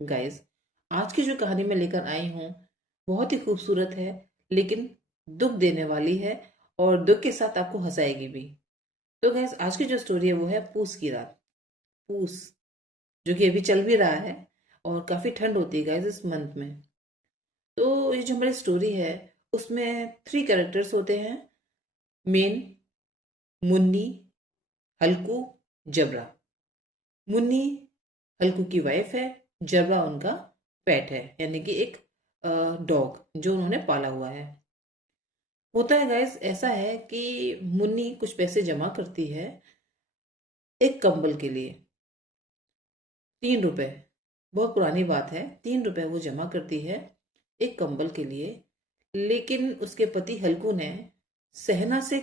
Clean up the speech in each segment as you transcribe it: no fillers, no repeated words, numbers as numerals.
Guys, आज की जो कहानी मैं लेकर आई हूँ बहुत ही खूबसूरत है, लेकिन दुख देने वाली है और दुख के साथ आपको हंसाएगी भी। तो गाइस, आज की जो स्टोरी है वो है पूस की रात। पूस जो कि अभी चल भी रहा है और काफी ठंड होती है गाइस इस मंथ में। तो ये जो हमारी स्टोरी है उसमें थ्री कैरेक्टर्स होते हैं। मेन, मुन्नी, हल्कू, जबरा। मुन्नी हल्कू की वाइफ है, जबरा उनका पेट है, यानी कि एक डॉग जो उन्होंने पाला हुआ है। होता है गाइस, ऐसा है कि मुन्नी कुछ पैसे जमा करती है एक कंबल के लिए। 3 रुपए, बहुत पुरानी बात है, 3 रुपए वो जमा करती है एक कंबल के लिए। लेकिन उसके पति हल्कू ने सहना से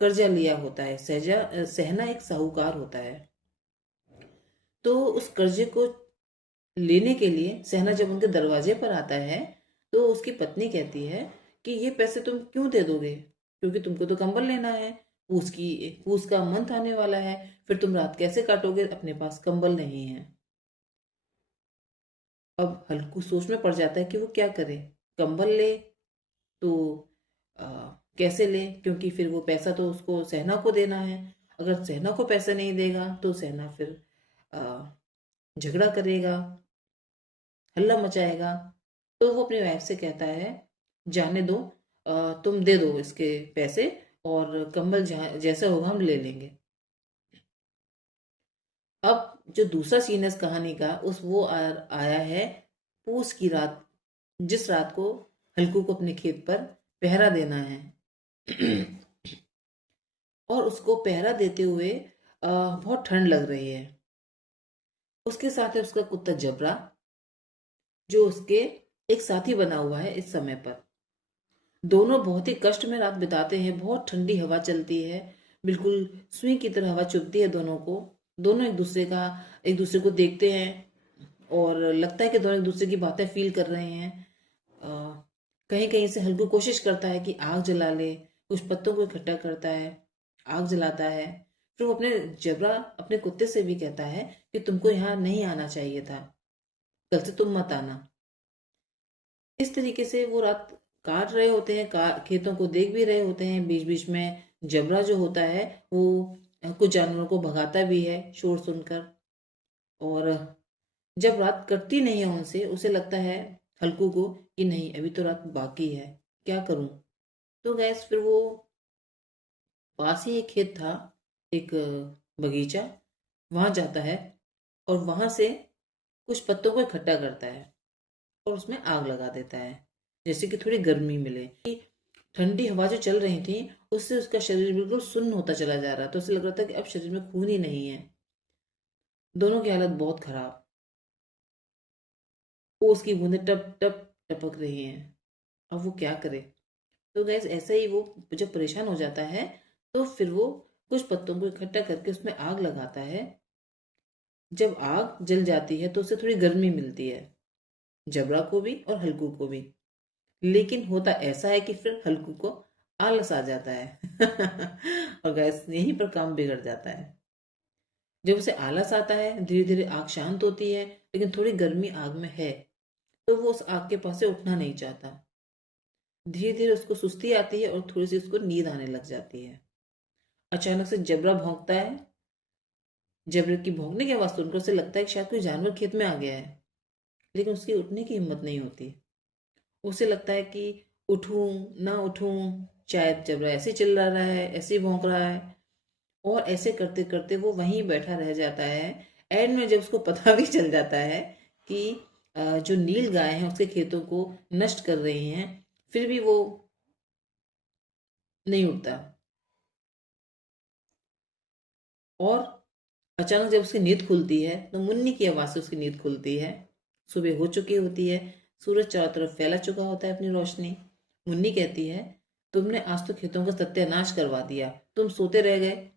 कर्जा लिया होता है। सहना एक साहूकार होता है। तो उस कर्जे को लेने के लिए सहना जब उनके दरवाजे पर आता है तो उसकी पत्नी कहती है कि ये पैसे तुम क्यों दे दोगे, क्योंकि तुमको तो कंबल लेना है। पूस का मंथ आने वाला है, फिर तुम रात कैसे काटोगे, अपने पास कंबल नहीं है। अब हल्कू सोच में पड़ जाता है कि वो क्या करे। कंबल ले तो आ, कैसे ले, क्योंकि फिर वो पैसा तो उसको सहना को देना है। अगर सहना को पैसा नहीं देगा तो सहना फिर आ, झगड़ा करेगा, हल्ला मचाएगा। तो वो अपनी वाइफ से कहता है, जाने दो, तुम दे दो इसके पैसे और कंबल जहाँ जैसा होगा हम ले लेंगे। अब जो दूसरा सीन है इस कहानी का, आया है पूस की रात, जिस रात को हल्कू को अपने खेत पर पहरा देना है। और उसको पहरा देते हुए बहुत ठंड लग रही है। उसके साथ है उसका कुत्ता जबरा, जो उसके एक साथी बना हुआ है इस समय पर। दोनों बहुत ही कष्ट में रात बिताते हैं। बहुत ठंडी हवा चलती है, बिल्कुल सुई की तरह हवा चुभती है दोनों को। दोनों एक दूसरे को देखते हैं और लगता है कि दोनों एक दूसरे की बातें फील कर रहे हैं। कहीं कहीं से हल्कू कोशिश करता है कि आग जला ले, कुछ पत्तों को इकट्ठा करता है, आग जलाता है। फिर वो अपने कुत्ते से भी कहता है कि तुमको यहाँ नहीं आना चाहिए था, कल से तुम मत आना। इस तरीके से वो रात काट रहे होते हैं, खेतों को देख भी रहे होते हैं। बीच बीच में जबरा जो होता है वो कुछ जानवरों को भगाता भी है शोर सुनकर। और जब रात कटती नहीं है उनसे, उसे लगता है हल्कू को कि नहीं, अभी तो रात बाकी है, क्या करूं। तो गैस फिर वो पास ही एक खेत था, एक बगीचा, वहां जाता है और वहां से कुछ पत्तों को इकट्ठा करता है और उसमें आग लगा देता है, जैसे कि थोड़ी गर्मी मिले। ठंडी हवा जो चल रही थी उससे उसका शरीर बिल्कुल सुन्न होता चला जा रहा था। तो उसे लग रहा था कि अब शरीर में खून ही नहीं है। दोनों की हालत बहुत खराब। ओस की बूंदें टप टप टपक रही हैं। अब वो क्या करे। तो गैस ऐसे ही वो जब परेशान हो जाता है तो फिर वो कुछ पत्तों को इकट्ठा करके उसमें आग लगाता है। जब आग जल जाती है तो उसे थोड़ी गर्मी मिलती है, जबरा को भी और हल्कू को भी। लेकिन होता ऐसा है कि फिर हल्कू को आलस आ जाता है और गैस यहीं पर काम बिगड़ जाता है। जब उसे आलस आता है, धीरे धीरे आग शांत होती है, लेकिन थोड़ी गर्मी आग में है, तो वो उस आग के पास से उठना नहीं चाहता। धीरे धीरे उसको सुस्ती आती है और थोड़ी सी उसको नींद आने लग जाती है। अचानक से जबरा भौंकता है। जबरे की भौंकने की आवाज सुनकर उसे लगता है कि शायद कोई जानवर खेत में आ गया है, लेकिन उसकी उठने की हिम्मत नहीं होती। उसे लगता है कि उठूं ना उठूं, शायद जबरा ऐसे चिल्ला रहा है, ऐसे ही भौंक रहा है। और ऐसे करते करते वो वहीं बैठा रह जाता है। एंड में जब उसको पता भी चल जाता है कि जो नील गाय है उसके खेतों को नष्ट कर रही हैं, फिर भी वो नहीं उठता। और अचानक जब उसकी नींद खुलती है तो मुन्नी की आवाज से उसकी नींद खुलती है। सुबह हो चुकी होती है, सूरज चारों तरफ फैला चुका होता है अपनी रोशनी। मुन्नी कहती है, तुमने आज तो खेतों का सत्यानाश करवा दिया, तुम सोते रह गए।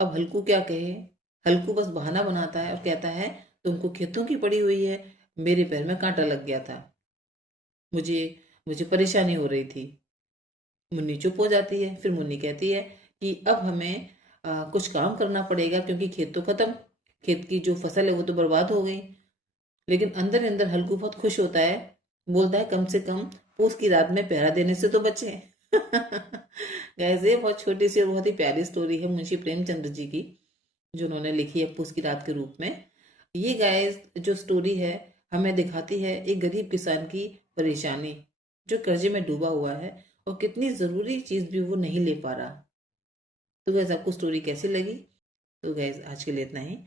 अब हल्कू क्या कहे। हल्कू बस बहाना बनाता है और कहता है, तुमको खेतों की पड़ी हुई है, मेरे पैर में कांटा लग गया था, मुझे मुझे परेशानी हो रही थी। मुन्नी चुप हो जाती है। फिर मुन्नी कहती है कि अब हमें कुछ काम करना पड़ेगा, क्योंकि खेत तो खत्म, खेत की जो फसल है वो तो बर्बाद हो गई, लेकिन अंदर अंदर हल्कू बहुत खुश होता है, बोलता है कम से कम पूस की रात में पहरा देने से तो बचे। गैस ये बहुत छोटी सी और बहुत ही प्यारी स्टोरी है मुंशी प्रेमचंद्र जी की, जो उन्होंने लिखी है पूस की रात के रूप में। ये गाइस जो स्टोरी है हमें दिखाती है एक गरीब किसान की परेशानी, जो कर्जे में डूबा हुआ है और कितनी जरूरी चीज भी वो नहीं ले पा रहा। तो गैस आपको स्टोरी कैसी लगी? तो गैस आज के लिए इतना ही।